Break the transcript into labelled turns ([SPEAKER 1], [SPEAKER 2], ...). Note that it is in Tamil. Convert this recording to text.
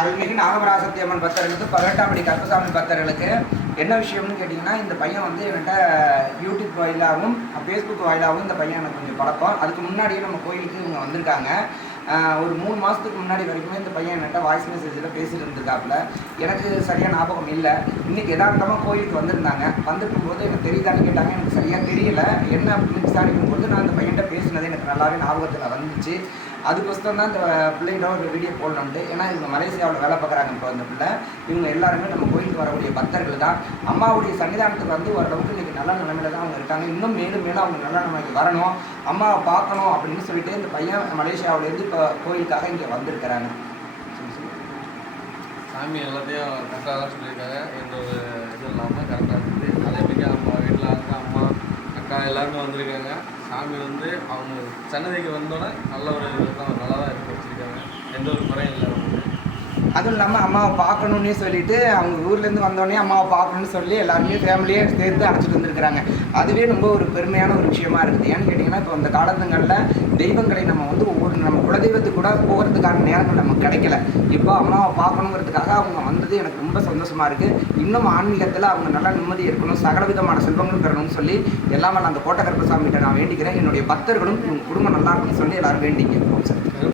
[SPEAKER 1] அருள்மிகு நாகபராசக்தி அம்மன் பக்தர்களுக்கு பதினெட்டாம் படி கருப்பசாமி பக்தர்களுக்கு என்ன விஷயம்னு கேட்டிங்கன்னா இந்த பையன் வந்து என்கிட்ட யூடியூப் வாயிலாகவும் ஃபேஸ்புக் வாயிலாகவும் இந்த பையன் எனக்கு கொஞ்சம் பழக்கம். அதுக்கு முன்னாடியே நம்ம கோயிலுக்கு இவங்க வந்திருக்காங்க. ஒரு மூணு மாதத்துக்கு முன்னாடி வரைக்குமே இந்த பையன் என்கிட்ட வாய்ஸ் மெசேஜில் பேசிட்டு இருந்திருக்காப்புல. எனக்கு சரியாக ஞாபகம் இல்லை. இன்றைக்கி எதார்த்தமாக கோயிலுக்கு வந்திருந்தாங்க. வந்திருக்கும் போது எனக்கு தெரியுதான்னு கேட்டாங்க. எனக்கு சரியாக தெரியல. என்ன அப்படின்னு விசாரிக்கும் போது நான் அந்த பையன்கிட்ட பேசினது எனக்கு நல்லாவே ஞாபகத்தில் வந்துச்சு. அதுக்கோசரம் தான் இந்த பிள்ளைகிட்ட ஒரு வீடியோ போடணுன்ட்டு ஏன்னா இவங்க மலேசியாவில் வேலை பார்க்குறாங்க இப்போ அந்த பிள்ளை. இவங்க எல்லாருமே நம்ம கோயிலுக்கு வரக்கூடிய பக்தர்கள் தான். அம்மாவுடைய சன்னிதானத்துக்கு வந்து ஓரளவுக்கு இன்றைக்கி நல்ல நிலைமையில தான் அவங்க இருக்காங்க. இன்னும் மேலும் மேலும் அவங்க நல்ல நிலைமைக்கு வரணும். அம்மாவை பார்க்கணும் அப்படின்னு சொல்லிட்டு இந்த பையன் மலேசியாவிலேருந்து இப்போ கோயிலுக்காக இங்கே வந்திருக்கிறாங்க.
[SPEAKER 2] சாமி எல்லாத்தையும் கரெக்டாக தான் சொல்லியிருக்காங்க. எந்த ஒரு இது இல்லாமல் கரெக்டாக இருக்குது எல்லாருமே வந்திருக்காங்க. சாமி வந்து அவங்க சன்னதிக்கு வந்தோடனே நல்ல ஒரு தான் நல்லா தான் இருக்கு வச்சுருக்காங்க. எந்த ஒரு குறையும் இல்லை நமக்கு
[SPEAKER 1] அதுவும் இல்லாமல் அம்மாவை பார்க்கணுன்னே சொல்லிட்டு அவங்க ஊர்லேருந்து வந்தோடனே அம்மாவை பார்க்கணும்னு சொல்லி எல்லாருமே ஃபேமிலியே சேர்த்து அழைச்சிட்டு வந்திருக்கிறாங்க. அதுவே ரொம்ப ஒரு பெருமையான ஒரு விஷயமா இருக்குது. ஏன்னு கேட்டிங்கன்னா இப்போ அந்த காலத்துங்களில் தெய்வங்களை நம்ம வந்து ஒவ்வொரு கூட போகிறதுக்கான நேரங்கள் நமக்கு கிடைக்கல. இப்போ அம்மாவை பார்க்கணுங்கிறதுக்காக அவங்க வந்தது எனக்கு ரொம்ப சந்தோஷமாக இருக்குது இன்னும் ஆன்மீகத்தில் அவங்க நல்லா நிம்மதி இருக்கணும் சகல விதமான செல்வங்களும் பெறணும்னு சொல்லி எல்லாமே நான் அந்த கோட்டை நான் வேண்டிக்கிறேன். என்னுடைய பக்தர்களும் உங்கள் குடும்பம் நல்லா இருக்கும்னு சொல்லி எல்லாரும் வேண்டிங்க சார்.